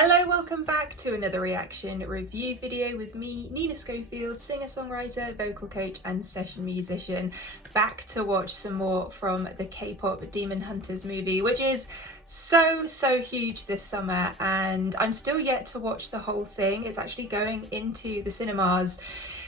Hello, welcome back to another reaction review video with me, Nina Schofield, singer-songwriter, vocal coach and session musician, back to watch some more from the Kpop Demon Hunters movie, which is so huge this summer, and I'm still yet to watch the whole thing. It's actually going into the cinemas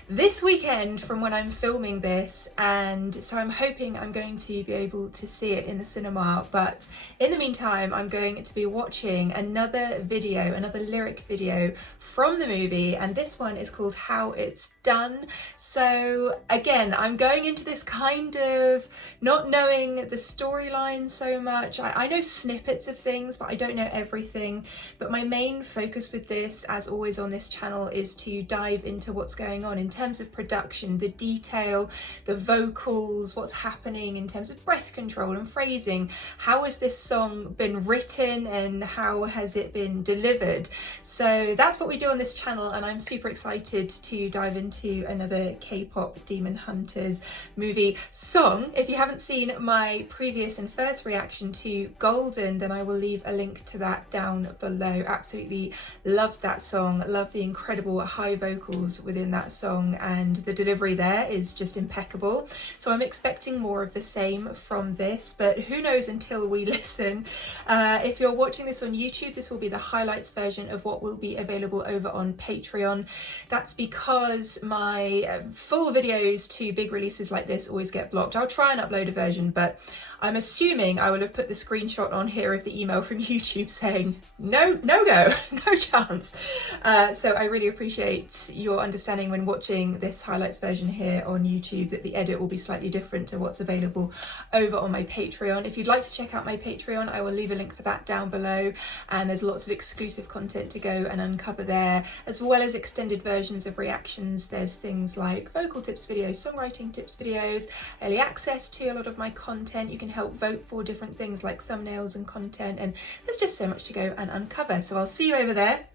this weekend from when I'm filming this, and so I'm hoping I'm going to be able to see it in the cinema. But in the meantime, I'm going to be watching another video, another lyric video from the movie, and this one is called How It's Done. So again, I'm going into this kind of not knowing the storyline so much. I know snippets of things, but I don't know everything. But my main focus with this, as always on this channel, is to dive into what's going on in terms of production, the detail, the vocals, what's happening in terms of breath control and phrasing. How has this song been written and how has it been delivered? So that's what we do on this channel, and I'm super excited to dive into another Kpop Demon Hunters movie song. If you haven't seen my previous and first reaction to Golden, then I will leave a link to that down below. Absolutely loved that song, love the incredible high vocals within that song, and the delivery there is just impeccable. So I'm expecting more of the same from this, but who knows until we listen. If you're watching this on YouTube, this will be the highlights version of what will be available over on Patreon. That's because my full videos to big releases like this always get blocked. I'll try and upload a version, but I'm assuming I will have put the screenshot on here of the email from YouTube saying no go, no chance. So I really appreciate your understanding when watching this highlights version here on YouTube, that the edit will be slightly different to what's available over on my Patreon. If you'd like to check out my Patreon, I will leave a link for that down below, and there's lots of exclusive content to go and uncover there, as well as extended versions of reactions. There's things like vocal tips videos, songwriting tips videos, early access to a lot of my content. You can help vote for different things like thumbnails and content, and there's just so much to go and uncover. So I'll see you over there.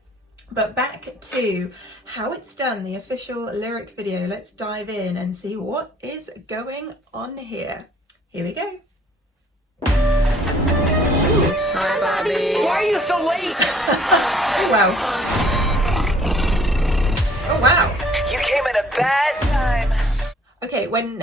But back to How It's Done, the official lyric video. Let's dive in and see what is going on here. Here we go. Hi, Bobby. Why are you so late? Oh wow. Oh wow. You came at a bad time. Okay, when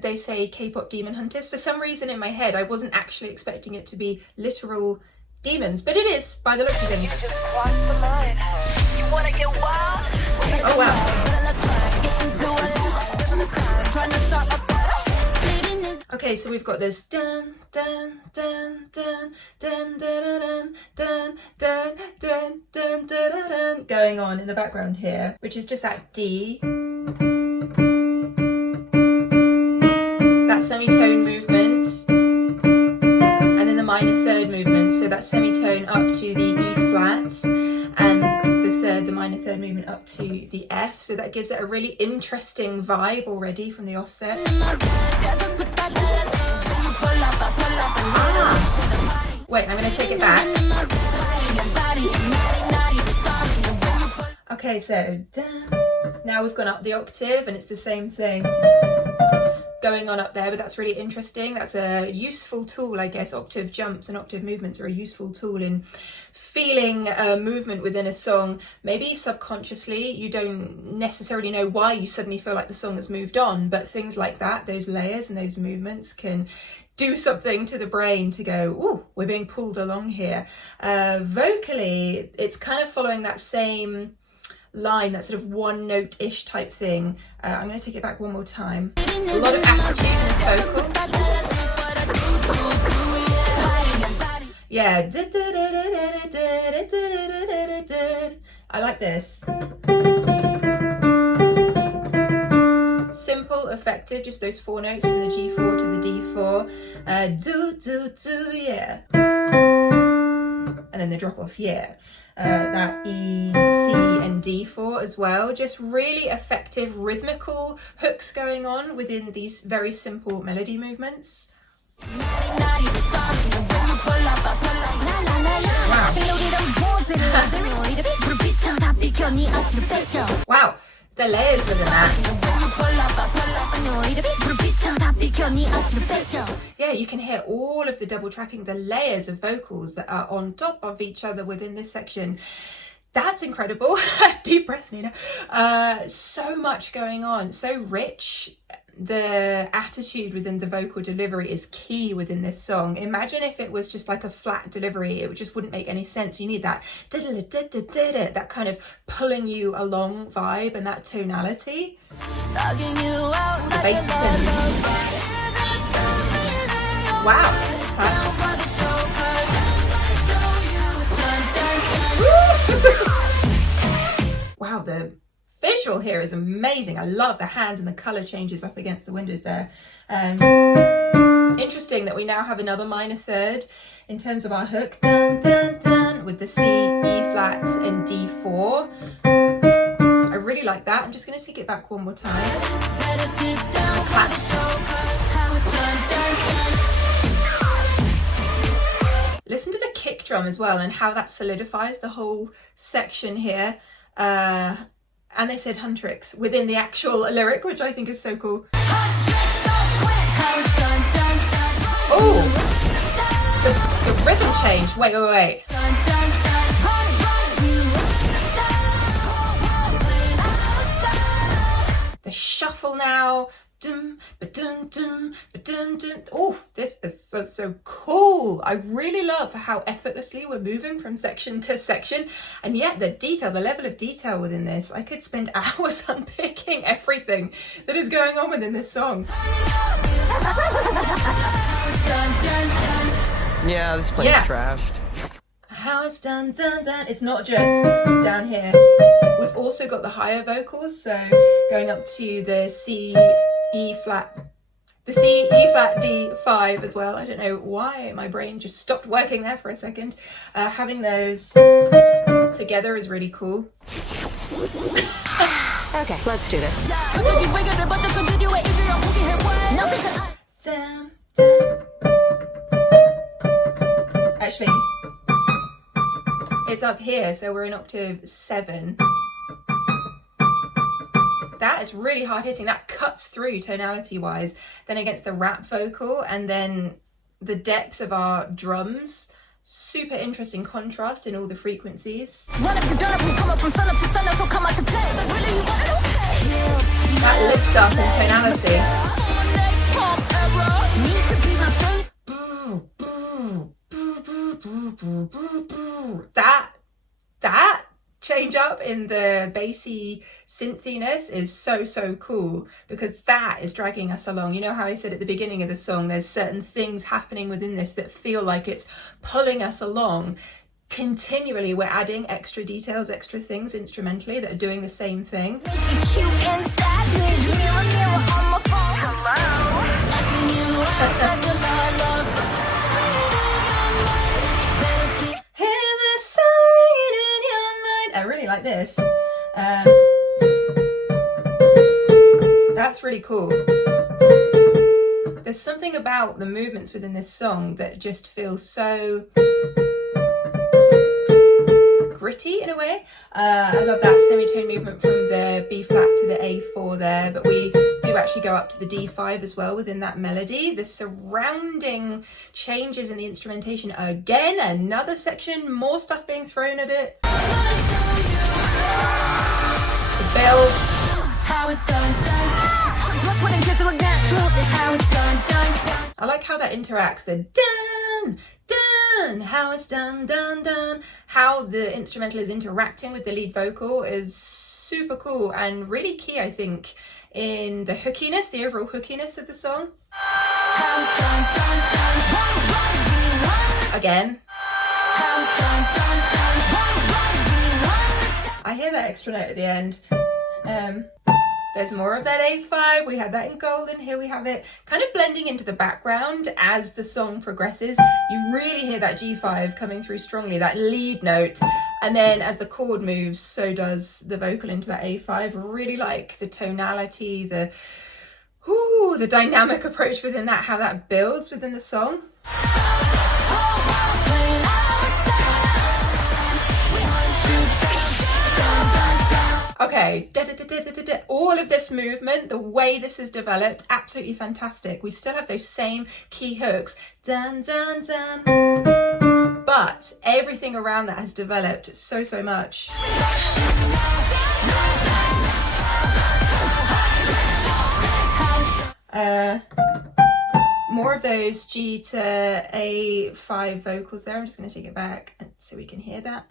they say Kpop Demon Hunters, for some reason in my head I wasn't actually expecting it to be literal demons, but it is by the looks of things. You just crossed the line. You wanna get wild? Oh wow. Okay, so we've got this dun dun dun dun dun dun dun dun dun dun dun dun going on in the background here, which is just that D, that semitone movement, and then the minor third movement. So that semitone up to the E flat, and the minor third movement up to the F. So that gives it a really interesting vibe already from the offset. Wait, I'm gonna take it back. Okay, so now we've gone up the octave, and it's the same thing going on up there, but that's really interesting. That's a useful tool, I guess. Octave jumps and octave movements are a useful tool in feeling a movement within a song. Maybe subconsciously you don't necessarily know why you suddenly feel like the song has moved on, but things like that, those layers and those movements, can do something to the brain to go, oh, we're being pulled along here. Vocally, it's kind of following that same line, that sort of one note-ish type thing. I'm going to take it back one more time. A lot of attitude in this vocal. Yeah. I like this. Simple, effective, just those four notes from the G4 to the D4. Do, do, do, yeah. And then the drop off, yeah. That E, C and D4 as well. Just really effective rhythmical hooks going on within these very simple melody movements. Wow. Wow. The layers within that. Yeah, you can hear all of the double tracking, the layers of vocals that are on top of each other within this section. That's incredible. Deep breath, Nina. So much going on, so rich. The attitude within the vocal delivery is key within this song. Imagine if it was just like a flat delivery, it just wouldn't make any sense. You need that that kind of pulling you along vibe and that tonality. The bass is in. Wow, wow, the visual here is amazing. I love the hands and the color changes up against the windows there. Interesting that we now have another minor third in terms of our hook, dun, dun, dun, with the C, E flat and D4. I really like that. I'm just going to take it back one more time. Listen to the kick drum as well and how that solidifies the whole section here. And they said Huntrix within the actual lyric, which I think is so cool. Oh, the rhythm change. Wait. The shuffle now. Oh, this is so cool. I really love how effortlessly we're moving from section to section, and yet the detail, the level of detail within this, I could spend hours unpicking everything that is going on within this song. Yeah, this plane's trashed. How it's dun. It's not just down here. We've also got the higher vocals, so going up to the C, E flat, the C, E flat, D5 as well. I don't know why my brain just stopped working there for a second. Having those together is really cool. Okay, let's do this. Actually, it's up here, so we're in octave 7. That is really hard hitting. That cuts through tonality wise. Then against the rap vocal, and then the depth of our drums. Super interesting contrast in all the frequencies. That lift up in tonality. That change up in the bassy synthiness is so cool, because that is dragging us along. You know how I said at the beginning of the song, there's certain things happening within this that feel like it's pulling us along. Continually we're adding extra details, extra things instrumentally that are doing the same thing. I really like this. That's really cool. There's something about the movements within this song that just feels so gritty in a way. I love that semitone movement from the B flat to the A4 there, but we do actually go up to the D5 as well within that melody. The surrounding changes in the instrumentation, again, another section, more stuff being thrown at it. The builds. I like how that interacts. The dun, how it's dun. How the instrumental is interacting with the lead vocal is super cool and really key, I think, in the hookiness, the overall hookiness of the song. Again. I hear that extra note at the end. There's more of that A5. We had that in golden. Here we have it kind of blending into the background as the song progresses. You really hear that G5 coming through strongly, that lead note. And then as the chord moves, so does the vocal into that A5. Really like the tonality, the dynamic approach within that, how that builds within the song. Okay, all of this movement, the way this is developed, absolutely fantastic. We still have those same key hooks, dun dun dun, but everything around that has developed so much. More of those G to A5 vocals there. I'm just going to take it back so we can hear that.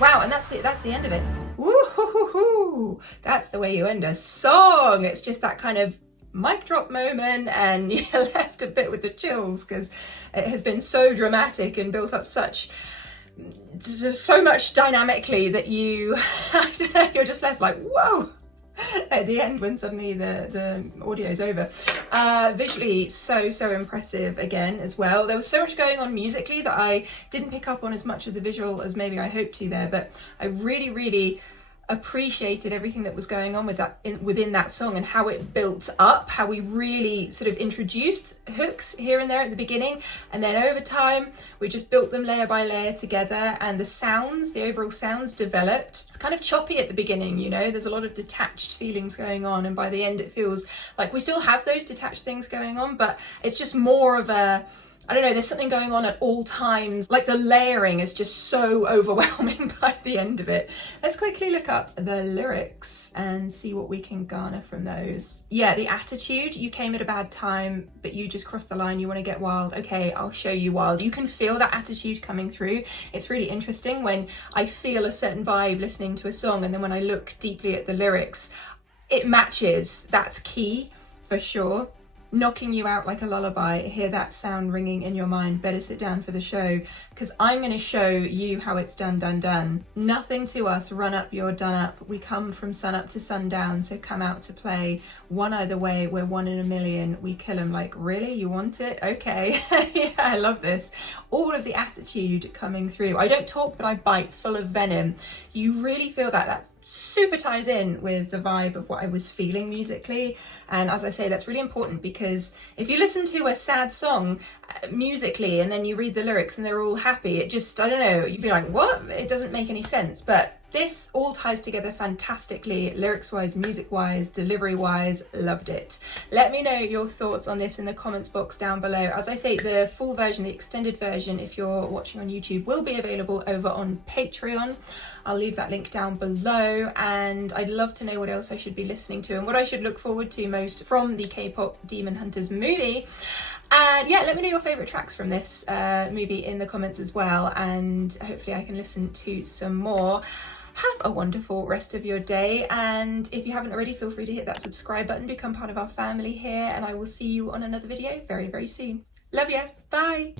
Wow, and that's the end of it. Woo-hoo-hoo-hoo. That's the way you end a song. It's just that kind of mic drop moment, and you're left a bit with the chills because it has been so dramatic and built up so much dynamically that you, I don't know, you're just left like, whoa, at the end when suddenly the audio is over. Visually, so impressive again as well. There was so much going on musically that I didn't pick up on as much of the visual as maybe I hoped to there, but I really appreciated everything that was going on with that within that song and how it built up, how we really sort of introduced hooks here and there at the beginning, and then over time we just built them layer by layer together, and the overall sounds developed. It's kind of choppy at the beginning, you know, there's a lot of detached feelings going on, and by the end it feels like we still have those detached things going on, but it's just more of a, I don't know, there's something going on at all times. Like the layering is just so overwhelming by the end of it. Let's quickly look up the lyrics and see what we can garner from those. Yeah, the attitude, you came at a bad time, but you just crossed the line, you want to get wild. Okay, I'll show you wild. You can feel that attitude coming through. It's really interesting when I feel a certain vibe listening to a song, and then when I look deeply at the lyrics, it matches. That's key for sure. Knocking you out like a lullaby, hear that sound ringing in your mind, better sit down for the show, because I'm going to show you how it's done. Nothing to us, run up, you're done up. We come from sun up to sundown, so come out to play. One either way, we're 1 in a million. We kill 'em. Like, really? You want it? Okay. Yeah, I love this. All of the attitude coming through. I don't talk, but I bite, full of venom. You really feel that. That super ties in with the vibe of what I was feeling musically. And as I say, that's really important, because if you listen to a sad song musically and then you read the lyrics and they're all happy, it just, I don't know, you'd be like, what? It doesn't make any sense. But this all ties together fantastically, lyrics-wise, music-wise, delivery-wise. Loved it. Let me know your thoughts on this in the comments box down below. As I say, the full version, the extended version, if you're watching on YouTube, will be available over on Patreon. I'll leave that link down below, and I'd love to know what else I should be listening to and what I should look forward to most from the Kpop Demon Hunters movie. And yeah, let me know your favourite tracks from this movie in the comments as well, and hopefully I can listen to some more. Have a wonderful rest of your day, and if you haven't already, feel free to hit that subscribe button, become part of our family here, and I will see you on another video very soon. Love ya, bye!